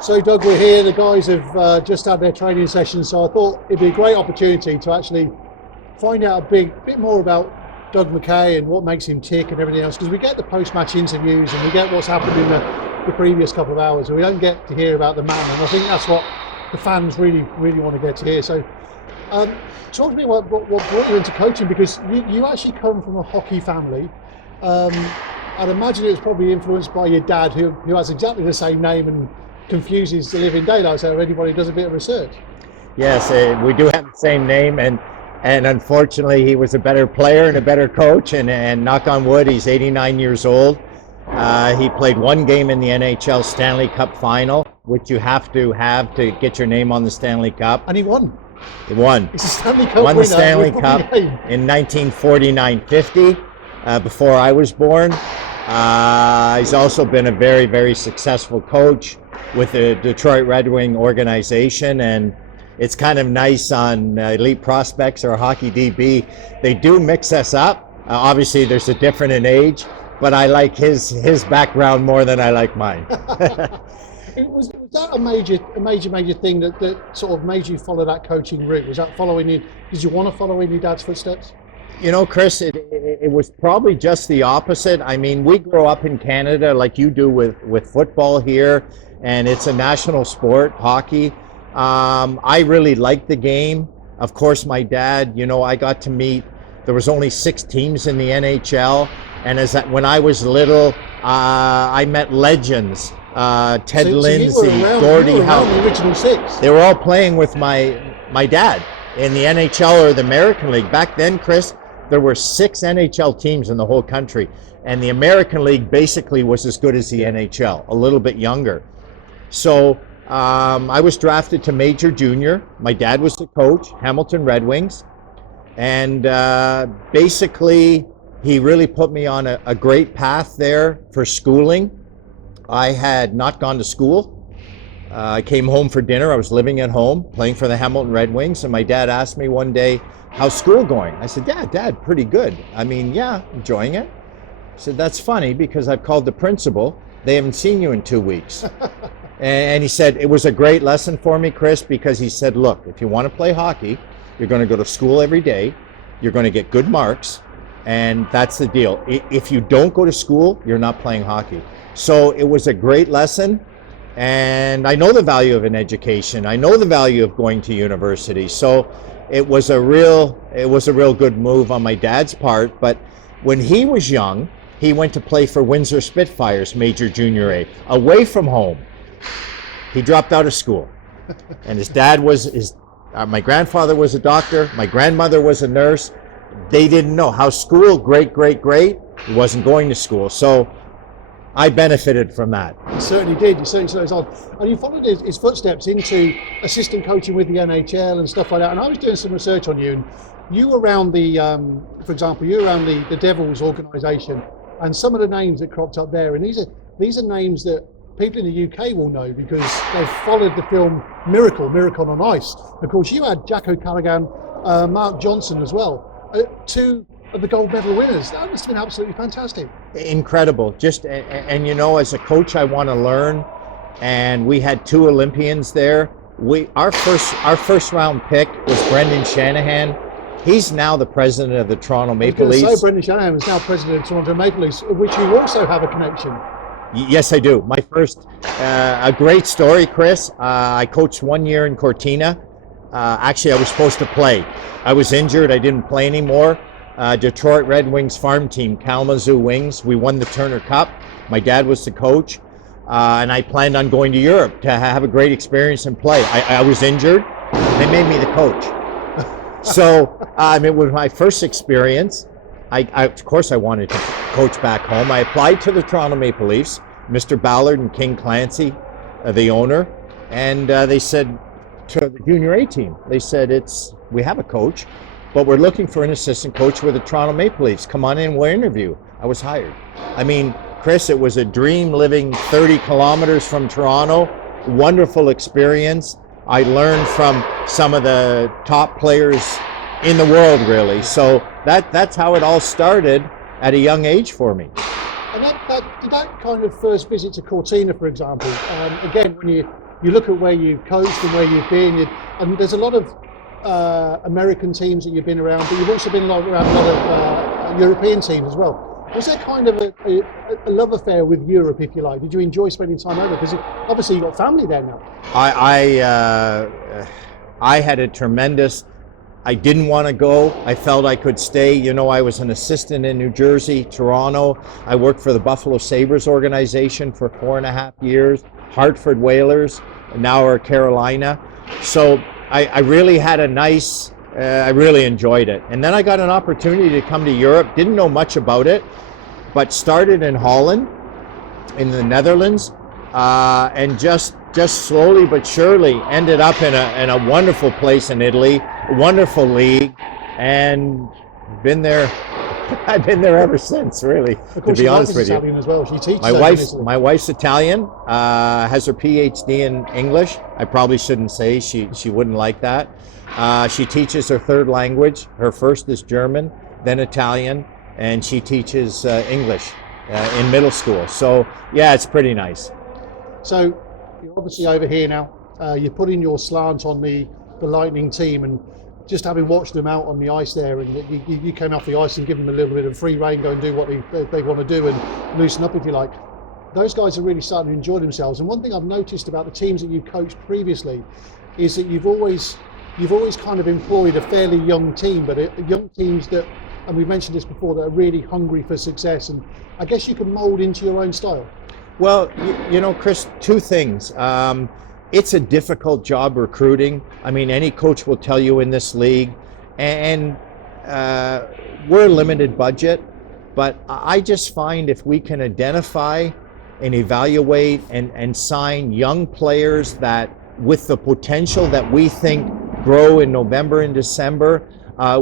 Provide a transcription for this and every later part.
So Doug, we're here. The guys have just had their training session, so I thought it'd be a great opportunity to actually find out a bit more about Doug McKay and what makes him tick and everything else, because we get the post-match interviews and we get what's happened in the previous couple of hours, and we don't get to hear about the man, and I think that's what the fans really want to get to hear. So talk to me what brought you into coaching, because you actually come from a hockey family. I'd imagine it was probably influenced by your dad, who has exactly the same name and confuses the living daylights out of anybody who does a bit of research. Yes, we do have the same name, and unfortunately he was a better player and a better coach, and knock on wood, he's 89 years old. He played one game in the NHL Stanley Cup final, which you have to get your name on the Stanley Cup. And he won. He won. He's a Stanley Cup won winner. The Stanley Cup in 1949-50, before I was born. He's also been a very, very successful coach with the Detroit Red Wing organization, and it's kind of nice on Elite Prospects or Hockey DB. They do mix us up. Obviously, there's a difference in age, but I like his background more than I like mine. Was that a major thing that sort of made you follow that coaching route? Was that did you want to follow in your dad's footsteps? You know, Chris, it was probably just the opposite. I mean, we grow up in Canada like you do with football here, and it's a national sport, hockey. I really liked the game. Of course, my dad, I got to meet, there was only 6 teams in the NHL, and when I was little, I met legends, Ted Lindsay, Gordie Howe. The original 6. They were all playing with my dad in the NHL or the American League. Back then, Chris, there were 6 NHL teams in the whole country, and the American League basically was as good as the NHL, a little bit younger. So I was drafted to Major Junior. My dad was the coach, Hamilton Red Wings, and basically he really put me on a great path there for schooling. I had not gone to school. I came home for dinner. I was living at home playing for the Hamilton Red Wings, and my dad asked me one day, "How's school going?" I said, Dad, pretty good. I mean, yeah, enjoying it. He said, "That's funny because I've called the principal. They haven't seen you in 2 weeks." And he said, it was a great lesson for me, Chris, because he said, look, if you want to play hockey, you're going to go to school every day. You're going to get good marks. And that's the deal. If you don't go to school, you're not playing hockey. So it was a great lesson. And I know the value of an education. I know the value of going to university. So it was a real good move on my dad's part. But when he was young, he went to play for Windsor Spitfires, Major Junior A, away from home. He dropped out of school, and his dad my grandfather was a doctor, my grandmother was a nurse. They didn't know how school, great. He wasn't going to school, so I benefited from that. You certainly did. You certainly was on, and you followed his footsteps into assistant coaching with the NHL and stuff like that. And I was doing some research on you, and you were around for example, you were around the Devils organisation, and some of the names that cropped up there, and these are names that people in the UK will know because they've followed the film Miracle on Ice. Of course, you had Jack O'Callaghan, Mark Johnson as well, 2 of the gold medal winners. That must have been absolutely fantastic. Incredible. And as a coach, I want to learn. And we had 2 Olympians there. Our first round pick was Brendan Shanahan. He's now the president of the Toronto Maple Leafs. So Brendan Shanahan is now president of Toronto Maple Leafs, of which you also have a connection. Yes, I do. My first, a great story, Chris. I coached 1 year in Cortina. Actually, I was supposed to play. I was injured. I didn't play anymore. Detroit Red Wings farm team, Kalamazoo Wings. We won the Turner Cup. My dad was the coach. And I planned on going to Europe to have a great experience and play. I was injured. They made me the coach. So, it was my first experience. Of course, I wanted to coach back home. I applied to the Toronto Maple Leafs, Mr. Ballard and King Clancy, the owner, and they said to the Junior A team, they said, we have a coach, but we're looking for an assistant coach with the Toronto Maple Leafs. Come on in, we'll interview. I was hired. I mean, Chris, it was a dream living 30 kilometers from Toronto. Wonderful experience. I learned from some of the top players in the world, really. So that's how it all started at a young age for me. And that kind of first visit to Cortina, for example, again, when you look at where you've coached and where you've been, and there's a lot of American teams that you've been around, but you've also been around a lot of European teams as well. Was there kind of a love affair with Europe, if you like? Did you enjoy spending time over? Because obviously you've got family there now. I had a tremendous. I didn't want to go. I felt I could stay. You know, I was an assistant in New Jersey, Toronto. I worked for the Buffalo Sabres organization for 4.5 years, Hartford Whalers, now are Carolina. So I really had a nice, I really enjoyed it. And then I got an opportunity to come to Europe. Didn't know much about it, but started in Holland, in the Netherlands, and just slowly but surely ended up in a wonderful place in Italy, a wonderful league, and been there. I've been there ever since, really. Of course, to be honest with you. Italian as well. She teaches. My wife's Italian, has her PhD in English. I probably shouldn't say, she wouldn't like that. She teaches her third language. Her first is German, then Italian, and she teaches English in middle school. So yeah, it's pretty nice. So you're obviously over here now. You're putting your slant on the Lightning team, and just having watched them out on the ice there, and you came off the ice and given them a little bit of free rein, go and do what they want to do and loosen up, if you like. Those guys are really starting to enjoy themselves. And one thing I've noticed about the teams that you've coached previously is that you've always kind of employed a fairly young team, but young teams that, and we've mentioned this before, that are really hungry for success. And I guess you can mold into your own style. Well, you know, Chris, two things. It's a difficult job recruiting. I mean, any coach will tell you in this league, and we're a limited budget, but I just find if we can identify and evaluate and sign young players that with the potential that we think grow in November and December,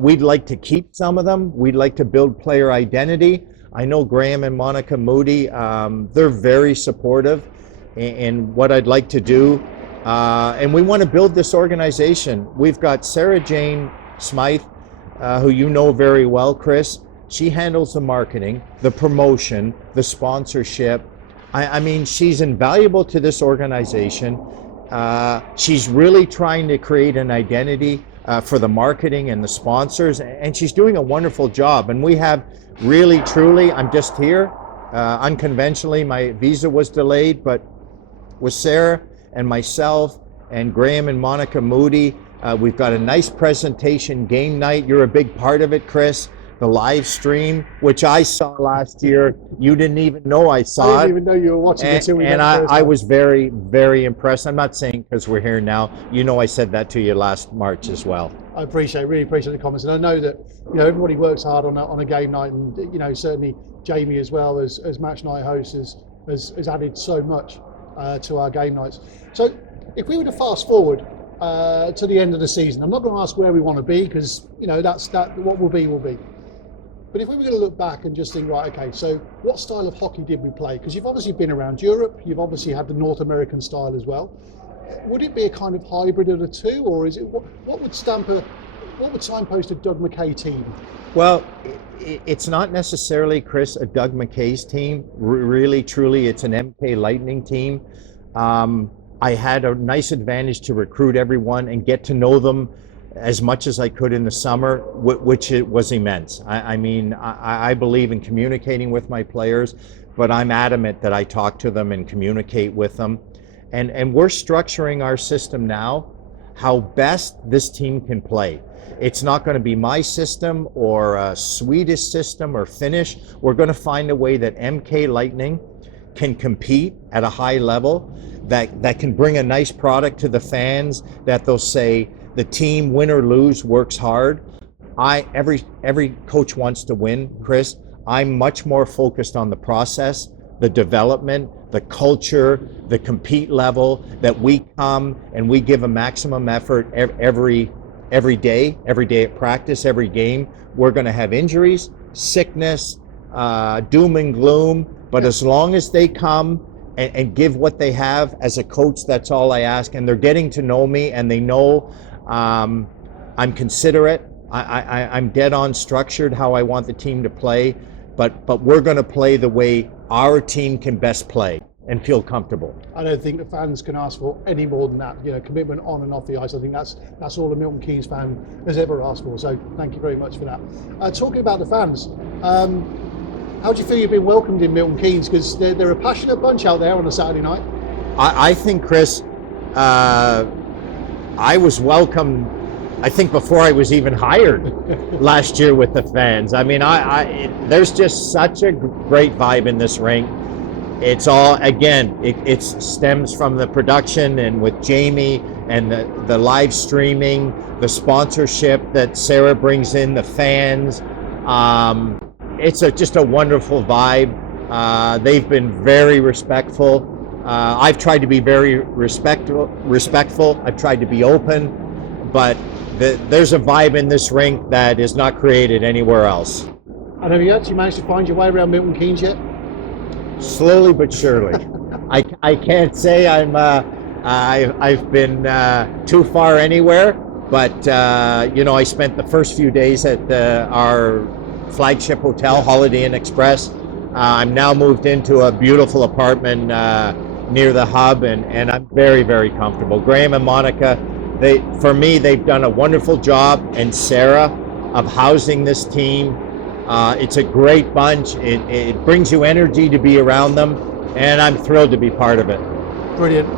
we'd like to keep some of them. We'd like to build player identity. I know Graham and Monica Moody, they're very supportive in what I'd like to do. And we want to build this organization. We've got Sarah Jane Smythe, who you know very well, Chris. She handles the marketing, the promotion, the sponsorship. I mean, she's invaluable to this organization. She's really trying to create an identity for the marketing and the sponsors, and she's doing a wonderful job. And we have really, truly, I'm just here, unconventionally, my visa was delayed, but with Sarah and myself and Graham and Monica Moody, we've got a nice presentation game night. You're a big part of it, Chris. The live stream, which I saw last year, you didn't even know I saw it. I didn't even know you were watching it. And I was very, very impressed. I'm not saying because we're here now. You know, I said that to you last March as well. I really appreciate the comments, and I know that everybody works hard on a game night, and certainly Jamie as well as match night host has added so much to our game nights. So if we were to fast forward to the end of the season, I'm not going to ask where we want to be, because that's what will be. But if we were going to look back and just think, right, okay, so what style of hockey did we play? Because you've obviously been around Europe, you've obviously had the North American style as well. Would it be a kind of hybrid of the two, or is it what would signpost a Doug McKay team? Well, it's not necessarily, Chris, a Doug McKay's team. Really, truly, it's an McKay Lightning team. I had a nice advantage to recruit everyone and get to know them as much as I could in the summer, which it was immense. I mean, I believe in communicating with my players, but I'm adamant that I talk to them and communicate with them. And we're structuring our system now how best this team can play. It's not going to be my system or a Swedish system or Finnish. We're going to find a way that McKay Lightning can compete at a high level, that can bring a nice product to the fans, that they'll say the team, win or lose, works hard. Every coach wants to win, Chris. I'm much more focused on the process, the development, the culture, the compete level, that we come and we give a maximum effort every day at practice, every game. We're going to have injuries, sickness, doom and gloom, but as long as they come and give what they have as a coach, that's all I ask. And they're getting to know me, and they know I'm considerate. I'm dead on structured how I want the team to play, but we're going to play the way our team can best play. and feel comfortable. I don't think the fans can ask for any more than that. Commitment on and off the ice. I think that's all a Milton Keynes fan has ever asked for. So thank you very much for that. Talking about the fans, how do you feel you've been welcomed in Milton Keynes? Because they're a passionate bunch out there on a Saturday night. I think, Chris, I was welcomed, I think, before I was even hired last year with the fans. I mean, there's just such a great vibe in this rink. It's all, again, it stems from the production and with Jamie and the live streaming, the sponsorship that Sarah brings in, the fans. It's just a wonderful vibe. They've been very respectful. I've tried to be very respectful. I've tried to be open, but there's a vibe in this rink that is not created anywhere else. And have you actually managed to find your way around Milton Keynes yet? Slowly but surely. I can't say I've been too far anywhere, but I spent the first few days at our flagship hotel, Holiday Inn Express. I'm now moved into a beautiful apartment near the hub, and I'm very, very comfortable. Graham and Monica, they've done a wonderful job, and Sarah, of housing this team. It's a great bunch. It brings you energy to be around them, and I'm thrilled to be part of it. Brilliant.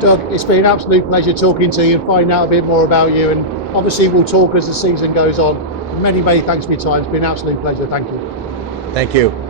Doug, it's been an absolute pleasure talking to you and finding out a bit more about you, and obviously we'll talk as the season goes on. Many, many thanks for your time. It's been an absolute pleasure. Thank you. Thank you.